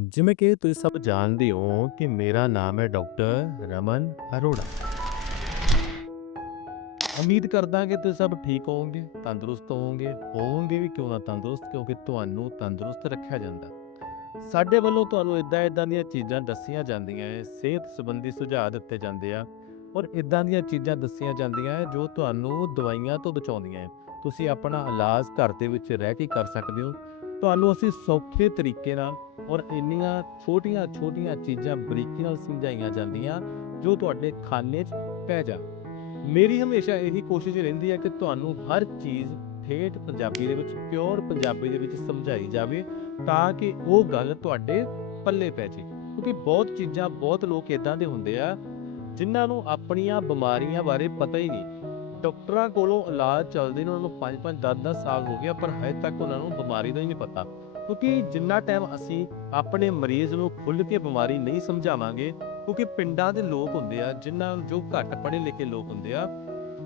ਜਿਵੇਂ ਕਿ ਤੁਸੀਂ ਸਭ ਜਾਣਦੇ ਹੋ ਕਿ ਮੇਰਾ ਨਾਮ ਹੈ ਡਾਕਟਰ ਰਮਨ ਅਰੋੜਾ। ਉਮੀਦ ਕਰਦਾ ਕਿ ਤੁਸੀਂ ਸਭ ਠੀਕ ਹੋਵੋਗੇ, ਤੰਦਰੁਸਤ ਹੋਵੋਗੇ। ਹੋਵੋਗੇ ਵੀ ਕਿਉਂ ਨਾ ਤੰਦਰੁਸਤ? ਕਿਉਂਕਿ ਤੁਹਾਨੂੰ ਤੰਦਰੁਸਤ ਰੱਖਿਆ ਜਾਂਦਾ। ਸਾਡੇ ਵੱਲੋਂ ਤੁਹਾਨੂੰ ਇਦਾਂ ਇਦਾਂ ਦੀਆਂ ਚੀਜ਼ਾਂ ਦੱਸੀਆਂ ਜਾਂਦੀਆਂ ਹੈ, ਸਿਹਤ ਸੰਬੰਧੀ ਸੁਝਾਅ ਦਿੱਤੇ ਜਾਂਦੇ ਆ ਔਰ ਇਦਾਂ ਦੀਆਂ ਚੀਜ਼ਾਂ ਦੱਸੀਆਂ ਜਾਂਦੀਆਂ ਹੈ, ਜੋ ਤੁਹਾਨੂੰ ਦਵਾਈਆਂ ਤੋਂ ਬਚਾਉਂਦੀਆਂ ਹੈ। ਤੁਸੀਂ ਆਪਣਾ ਇਲਾਜ ਘਰ ਦੇ ਵਿੱਚ ਰਹਿ ਕੇ ਕਰ ਸਕਦੇ ਹੋ। ਤੁਹਾਨੂੰ ਅਸੀਂ ਸੌਖੇ ਤਰੀਕੇ ਨਾਲ ਔਰ ਇੰਨੀਆਂ ਛੋਟੀਆਂ ਛੋਟੀਆਂ ਚੀਜ਼ਾਂ ਬਰੀਕੀ ਨਾਲ ਸਮਝਾਈਆਂ ਜਾਂਦੀਆਂ ਜੋ ਤੁਹਾਡੇ ਖਾਨੇ 'ਚ ਪੈ ਜਾ ਮੇਰੀ ਹਮੇਸ਼ਾ ਇਹੀ ਕੋਸ਼ਿਸ਼ ਰਹਿੰਦੀ ਹੈ ਕਿ ਤੁਹਾਨੂੰ ਹਰ ਚੀਜ਼ ਠੇਠ ਪੰਜਾਬੀ ਦੇ ਵਿੱਚ, ਪਿਓਰ ਪੰਜਾਬੀ ਦੇ ਵਿੱਚ ਸਮਝਾਈ ਜਾਵੇ ਤਾਂ ਕਿ ਉਹ ਗੱਲ ਤੁਹਾਡੇ ਪੱਲੇ ਪੈ ਜੇ ਕਿਉਂਕਿ ਬਹੁਤ ਚੀਜ਼ਾਂ, ਬਹੁਤ ਲੋਕ ਇਦਾਂ ਦੇ ਹੁੰਦੇ ਆ ਜਿਨ੍ਹਾਂ ਨੂੰ ਆਪਣੀਆਂ ਬਿਮਾਰੀਆਂ ਬਾਰੇ ਪਤਾ ਹੀ ਨਹੀਂ। ਡਾਕਟਰਾਂ ਕੋਲੋਂ ਇਲਾਜ ਚੱਲਦੇ ਨੇ, ਉਹਨਾਂ ਨੂੰ 5-5 10-10 ਸਾਲ ਹੋ ਗਿਆ ਪਰ ਹਜੇ ਤੱਕ ਉਹਨਾਂ ਨੂੰ ਬਿਮਾਰੀ ਦਾ ਹੀ ਨਹੀਂ ਪਤਾ। ਕਿਉਂਕਿ ਜਿੰਨਾ ਟਾਈਮ ਅਸੀਂ ਆਪਣੇ ਮਰੀਜ਼ ਨੂੰ ਖੁੱਲ੍ਹ ਕੇ ਬਿਮਾਰੀ ਨਹੀਂ ਸਮਝਾਵਾਂਗੇ, ਕਿਉਂਕਿ ਪਿੰਡਾਂ ਦੇ ਲੋਕ ਹੁੰਦੇ ਆ ਜਿਨ੍ਹਾਂ ਨੂੰ ਜੋ ਘੱਟ ਪੜ੍ਹੇ ਲਿਖੇ ਲੋਕ ਹੁੰਦੇ ਆ,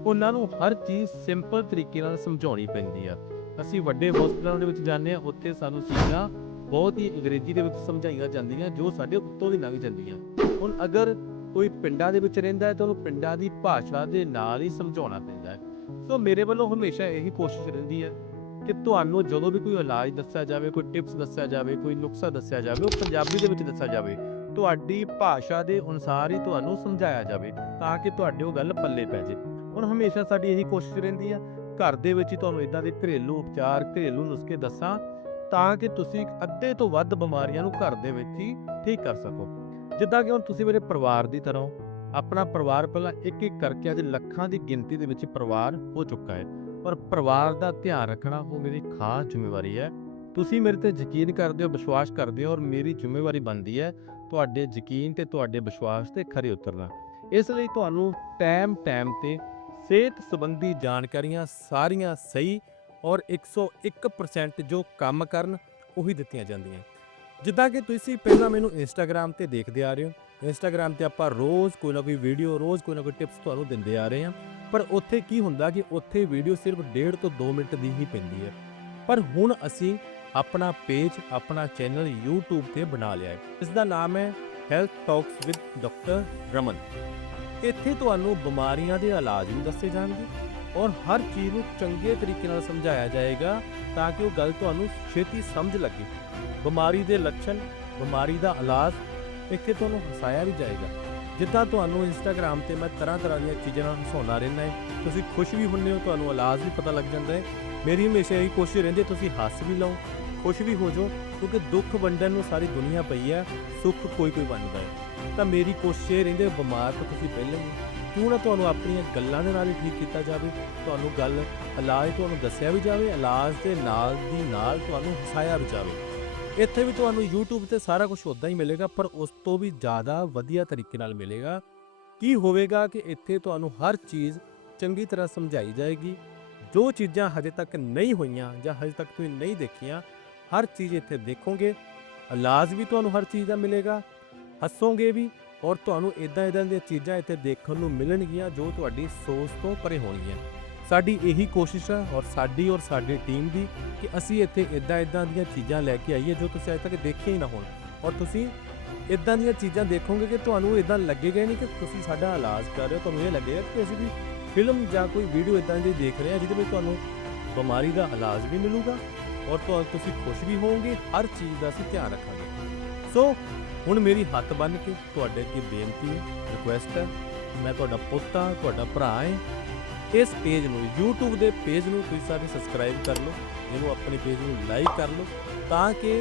ਉਹਨਾਂ ਨੂੰ ਹਰ ਚੀਜ਼ ਸਿੰਪਲ ਤਰੀਕੇ ਨਾਲ ਸਮਝਾਉਣੀ ਪੈਂਦੀ ਆ। ਅਸੀਂ ਵੱਡੇ ਹਸਪਤਾਲਾਂ ਦੇ ਵਿੱਚ ਜਾਂਦੇ ਆ, ਉੱਥੇ ਸਾਨੂੰ ਚੀਜ਼ਾਂ ਬਹੁਤ ਹੀ ਅੰਗਰੇਜ਼ੀ ਦੇ ਵਿੱਚ ਸਮਝਾਈਆਂ ਜਾਂਦੀਆਂ, ਜੋ ਸਾਡੇ ਉੱਤੋਂ ਦੀ ਲੰਘ ਜਾਂਦੀਆਂ। ਹੁਣ ਅਗਰ ਕੋਈ ਪਿੰਡਾਂ ਦੇ ਵਿੱਚ ਰਹਿੰਦਾ ਹੈ, ਤਾਂ ਉਹਨੂੰ ਪਿੰਡਾਂ ਦੀ ਭਾਸ਼ਾ ਦੇ ਨਾਲ ਹੀ ਸਮਝਾਉਣਾ ਪੈਂਦਾ ਹੈ। ਸੋ ਮੇਰੇ ਵੱਲੋਂ ਹਮੇਸ਼ਾ ਇਹੀ ਕੋਸ਼ਿਸ਼ ਰਹਿੰਦੀ ਹੈ। ਕਿ ਤੁਹਾਨੂੰ ਜਦੋਂ ਵੀ ਕੋਈ ਇਲਾਜ ਦੱਸਿਆ ਜਾਵੇ, ਕੋਈ ਟਿਪਸ ਦੱਸਿਆ ਜਾਵੇ, ਕੋਈ ਨੁਕਸਾ ਦੱਸਿਆ ਜਾਵੇ, ਉਹ ਪੰਜਾਬੀ ਦੇ ਵਿੱਚ ਦੱਸਿਆ ਜਾਵੇ, ਤੁਹਾਡੀ ਭਾਸ਼ਾ ਦੇ ਅਨੁਸਾਰ ਹੀ ਤੁਹਾਨੂੰ ਸਮਝਾਇਆ ਜਾਵੇ ਤਾਂ ਕਿ ਤੁਹਾਡੇ ਉਹ ਗੱਲ ਪੱਲੇ ਪੈ ਜੇ ਹੁਣ ਹਮੇਸ਼ਾ ਸਾਡੀ ਇਹੀ ਕੋਸ਼ਿਸ਼ ਰਹਿੰਦੀ ਆ, ਘਰ ਦੇ ਵਿੱਚ ਹੀ ਤੁਹਾਨੂੰ ਇਦਾਂ ਦੇ ਘਰੇਲੂ ਉਪਚਾਰ, ਘਰੇਲੂ ਨੁਸਖੇ ਦੱਸਾਂ ਤਾਂ ਕਿ ਤੁਸੀਂ ਅੱਧੇ ਤੋਂ ਵੱਧ ਬਿਮਾਰੀਆਂ ਨੂੰ ਘਰ ਦੇ ਵਿੱਚ ਹੀ ਠੀਕ ਕਰ ਸਕੋ। ਜਿੱਦਾਂ ਕਿ ਹੁਣ ਤੁਸੀਂ ਮੇਰੇ ਪਰਿਵਾਰ ਦੀ ਤਰ੍ਹਾਂ ਆਪਣਾ ਪਰਿਵਾਰ ਪਹਿਲਾਂ ਇੱਕ ਇੱਕ ਕਰਕੇ ਅੱਜ ਲੱਖਾਂ ਦੀ ਗਿਣਤੀ ਦੇ ਵਿੱਚ ਪਰਿਵਾਰ ਹੋ ਚੁੱਕਾ ਹੈ। ਪਰ ਪਰਿਵਾਰ ਦਾ ਧਿਆਨ ਰੱਖਣਾ ਉਹ ਮੇਰੀ ਖਾਸ ਜ਼ਿੰਮੇਵਾਰੀ ਹੈ। ਤੁਸੀਂ ਮੇਰੇ ਤੇ ਯਕੀਨ ਕਰਦੇ ਹੋ, ਵਿਸ਼ਵਾਸ ਕਰਦੇ ਹੋ ਔਰ ਮੇਰੀ ਜ਼ਿੰਮੇਵਾਰੀ ਬਣਦੀ ਹੈ ਤੁਹਾਡੇ ਯਕੀਨ ਤੇ ਤੁਹਾਡੇ ਵਿਸ਼ਵਾਸ ਤੇ ਖਰੇ ਉਤਰਨਾ। ਇਸ ਲਈ ਤੁਹਾਨੂੰ ਟਾਈਮ ਟਾਈਮ ਤੇ ਸਿਹਤ ਸੰਬੰਧੀ ਜਾਣਕਾਰੀਆਂ ਸਾਰੀਆਂ ਸਹੀ ਔਰ 101% ਜੋ ਕੰਮ ਕਰਨ ਉਹੀ ਦਿੱਤੀਆਂ ਜਾਂਦੀਆਂ। ਜਿੱਦਾਂ ਕਿ ਤੁਸੀਂ ਪਹਿਲਾਂ ਮੈਨੂੰ ਇੰਸਟਾਗ੍ਰam ਤੇ ਦੇਖਦੇ ਆ ਰਹੇ ਹੋ। ਇੰਸਟਾਗ੍ਰam ਤੇ ਆਪਾਂ ਰੋਜ਼ ਕੋਈ ਨਾ ਕੋਈ ਵੀਡੀਓ ਰੋਜ਼ ਕੋਈ ਨਾ ਕੋਈ ਟਿਪਸ ਤੁਹਾਨੂੰ ਦਿੰਦੇ ਆ ਰਹੇ ਹਾਂ। ਪਰ ਉੱਥੇ ਕੀ ਹੁੰਦਾ ਕਿ ਉੱਥੇ ਵੀਡੀਓ ਸਿਰਫ 1.5 ਤੋਂ 2 ਮਿੰਟ ਦੀ ਹੀ ਪੈਂਦੀ ਹੈ। ਪਰ ਹੁਣ ਅਸੀਂ ਆਪਣਾ ਪੇਜ, ਆਪਣਾ ਚੈਨਲ YouTube ਤੇ ਬਣਾ ਲਿਆ ਹੈ। ਇਸ ਦਾ ਨਾਮ ਹੈ health talks with doctor Raman. ਇੱਥੇ ਤੁਹਾਨੂੰ ਬਿਮਾਰੀਆਂ ਦੇ ਇਲਾਜ ਵੀ ਦੱਸੇ ਜਾਣਗੇ ਔਰ ਹਰ ਚੀਜ਼ ਨੂੰ ਚੰਗੇ ਤਰੀਕੇ ਨਾਲ ਸਮਝਾਇਆ ਜਾਏਗਾ ਤਾਂ ਕਿ ਉਹ ਗੱਲ ਤੁਹਾਨੂੰ ਛੇਤੀ ਸਮਝ ਲੱਗੇ। ਬਿਮਾਰੀ ਦੇ ਲੱਛਣ, ਬਿਮਾਰੀ ਦਾ ਇਲਾਜ, ਇੱਥੇ ਤੁਹਾਨੂੰ ਹਸਾਇਆ ਵੀ ਜਾਏਗਾ। ਜਿੱਦਾਂ ਤੁਹਾਨੂੰ ਇੰਸਟਾਗ੍ਰam ਤੇ ਮੈਂ ਤਰ੍ਹਾਂ ਤਰ੍ਹਾਂ ਦੀਆਂ ਚੀਜ਼ਾਂ ਨਾਲ ਹਸਾਉਂਦਾ ਰਹਿੰਦਾ ਹੈ, ਤੁਸੀਂ ਖੁਸ਼ ਵੀ ਹੁੰਦੇ ਹੋ, ਤੁਹਾਨੂੰ ਇਲਾਜ ਵੀ ਪਤਾ ਲੱਗ ਜਾਂਦਾ ਹੈ। ਮੇਰੀ ਹਮੇਸ਼ਾ ਇਹੀ ਕੋਸ਼ਿਸ਼ ਰਹਿੰਦੀ ਤੁਸੀਂ ਹੱਸ ਵੀ ਲਓ, ਖੁਸ਼ ਵੀ ਹੋ ਜਾਓ, ਕਿਉਂਕਿ ਦੁੱਖ ਵੰਡਣ ਨੂੰ ਸਾਰੀ ਦੁਨੀਆ ਪਈ ਹੈ, ਸੁੱਖ ਕੋਈ ਕੋਈ ਵੰਡਦਾ ਹੈ। ਤਾਂ ਮੇਰੀ ਕੋਸ਼ਿਸ਼ ਇਹ ਰਹਿੰਦੀ ਬਿਮਾਰ ਤਾਂ ਤੁਸੀਂ ਪਹਿਲਾਂ ਹੀ। ਕਿਉਂ ਨਾ ਤੁਹਾਨੂੰ ਆਪਣੀਆਂ ਗੱਲਾਂ ਦੇ ਨਾਲ ਹੀ ਠੀਕ ਕੀਤਾ ਜਾਵੇ, ਤੁਹਾਨੂੰ ਗੱਲ, ਇਲਾਜ ਤੁਹਾਨੂੰ ਦੱਸਿਆ ਵੀ ਜਾਵੇ, ਇਲਾਜ ਦੇ ਨਾਲ ਦੀ ਨਾਲ ਤੁਹਾਨੂੰ ਹਸਾਇਆ ਵੀ ਜਾਵੇ। ਇੱਥੇ ਵੀ ਤੁਹਾਨੂੰ YouTube ਤੇ ਸਾਰਾ ਕੁਝ ਉਦਾਂ ਹੀ ਮਿਲੇਗਾ, ਪਰ ਉਸ ਤੋਂ ਵੀ ਜ਼ਿਆਦਾ ਵਧੀਆ ਤਰੀਕੇ ਨਾਲ ਮਿਲੇਗਾ। ਕੀ ਹੋਵੇਗਾ ਕਿ ਇੱਥੇ ਤੁਹਾਨੂੰ ਹਰ ਚੀਜ਼ ਚੰਗੀ ਤਰ੍ਹਾਂ ਸਮਝਾਈ ਜਾਏਗੀ। ਜੋ ਚੀਜ਼ਾਂ ਹਜੇ ਤੱਕ ਨਹੀਂ ਹੋਈਆਂ ਜਾਂ ਹਜੇ ਤੱਕ ਤੁਸੀਂ ਨਹੀਂ ਦੇਖੀਆਂ, ਹਰ ਚੀਜ਼ ਇੱਥੇ ਦੇਖੋਗੇ। ਇਲਾਜ ਵੀ ਤੁਹਾਨੂੰ ਹਰ ਚੀਜ਼ ਦਾ ਮਿਲੇਗਾ, ਹੱਸੋਗੇ ਵੀ ਔਰ ਤੁਹਾਨੂੰ ਇਦਾਂ ਇਦਾਂ ਦੀਆਂ ਚੀਜ਼ਾਂ ਇੱਥੇ ਦੇਖਣ ਨੂੰ ਮਿਲਣਗੀਆਂ ਜੋ ਤੁਹਾਡੀ ਸੋਚ ਤੋਂ ਪਰੇ ਹੋਣਗੀਆਂ। ਸਾਡੀ ਇਹੀ ਕੋਸ਼ਿਸ਼ ਹੈ ਔਰ ਸਾਡੀ ਔਰ ਸਾਡੀ ਟੀਮ ਦੀ ਕਿ ਅਸੀਂ ਇੱਥੇ ਇਦਾਂ ਇਦਾਂ ਦੀਆਂ ਚੀਜ਼ਾਂ ਲੈ ਕੇ ਆਈਏ ਜੋ ਤੁਸੀਂ ਅਜੇ ਤੱਕ ਦੇਖੀਆਂ ਹੀ ਨਾ ਹੋਣ। ਔਰ ਤੁਸੀਂ ਇਦਾਂ ਦੀਆਂ ਚੀਜ਼ਾਂ ਦੇਖੋਗੇ ਕਿ ਤੁਹਾਨੂੰ ਇਦਾਂ ਲੱਗੇਗਾ ਹੀ ਨਹੀਂ ਕਿ ਤੁਸੀਂ ਸਾਡਾ ਇਲਾਜ ਕਰ ਰਹੇ ਹੋ, ਤੁਹਾਨੂੰ ਇਹ ਲੱਗੇਗਾ ਕਿ ਅਸੀਂ ਵੀ ਫਿਲਮ ਜਾਂ ਕੋਈ ਵੀਡੀਓ ਇਦਾਂ ਦੀ ਦੇਖ ਰਹੇ ਹਾਂ ਜਿਹਦੇ ਵਿੱਚ ਤੁਹਾਨੂੰ ਬਿਮਾਰੀ ਦਾ ਇਲਾਜ ਵੀ ਮਿਲੂਗਾ ਔਰ ਤੁਹਾਨੂੰ ਤੁਸੀਂ ਖੁਸ਼ ਵੀ ਹੋਵੋਗੇ, ਹਰ ਚੀਜ਼ ਦਾ ਅਸੀਂ ਧਿਆਨ ਰੱਖਾਂਗੇ। ਸੋ ਹੁਣ ਮੇਰੀ ਹੱਥ ਬੰਨ ਕੇ ਤੁਹਾਡੇ ਅੱਗੇ ਬੇਨਤੀ ਹੈ ਰਿਕੁਐਸਟ ਹੈ। ਮੈਂ ਤੁਹਾਡਾ ਪੁੱਤ ਹਾਂ ਤੁਹਾਡਾ ਭਰਾ ਹੈ। ਇਸ ਪੇਜ ਨੂੰ, YouTube ਦੇ ਪੇਜ ਨੂੰ ਤੁਸੀਂ ਸਾਰੇ ਸਬਸਕ੍ਰਾਈਬ ਕਰ ਲਓ, ਇਹਨੂੰ ਆਪਣੇ ਪੇਜ ਨੂੰ ਲਾਈਕ ਕਰ ਲਓ, ਤਾਂ ਕਿ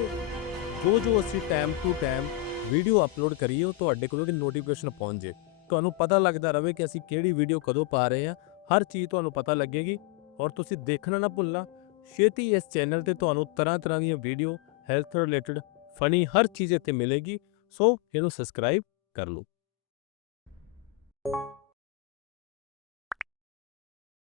ਜੋ ਜੋ ਅਸੀਂ time to time video upload ਕਰੀਏ, ਉਹ ਤੁਹਾਡੇ ਕੋਲ ਨੋਟੀਫਿਕੇਸ਼ਨ ਪਹੁੰਚ ਜੇ ਤੁਹਾਨੂੰ ਪਤਾ ਲੱਗਦਾ ਰਹੇ ਕਿ ਅਸੀਂ ਕਿਹੜੀ ਵੀਡੀਓ ਕਦੋਂ ਪਾ ਰਹੇ ਹਾਂ, ਹਰ ਚੀਜ਼ ਤੁਹਾਨੂੰ ਪਤਾ ਲੱਗੇਗੀ, ਔਰ ਤੁਸੀਂ ਦੇਖਣਾ ਨਾ ਭੁੱਲਣਾ, ਛੇਤੀ ਇਸ ਚੈਨਲ ਤੇ ਤੁਹਾਨੂੰ ਤਰ੍ਹਾਂ ਤਰ੍ਹਾਂ ਦੀਆਂ ਵੀਡੀਓ ਹੈਲਥ ਰਿਲੇਟਡ ਫਨੀ ਹਰ ਚੀਜ਼ ਇੱਥੇ ਮਿਲੇਗੀ, ਸੋ ਇਹਨੂੰ ਸਬਸਕ੍ਰਾਈਬ ਕਰ ਲਓ।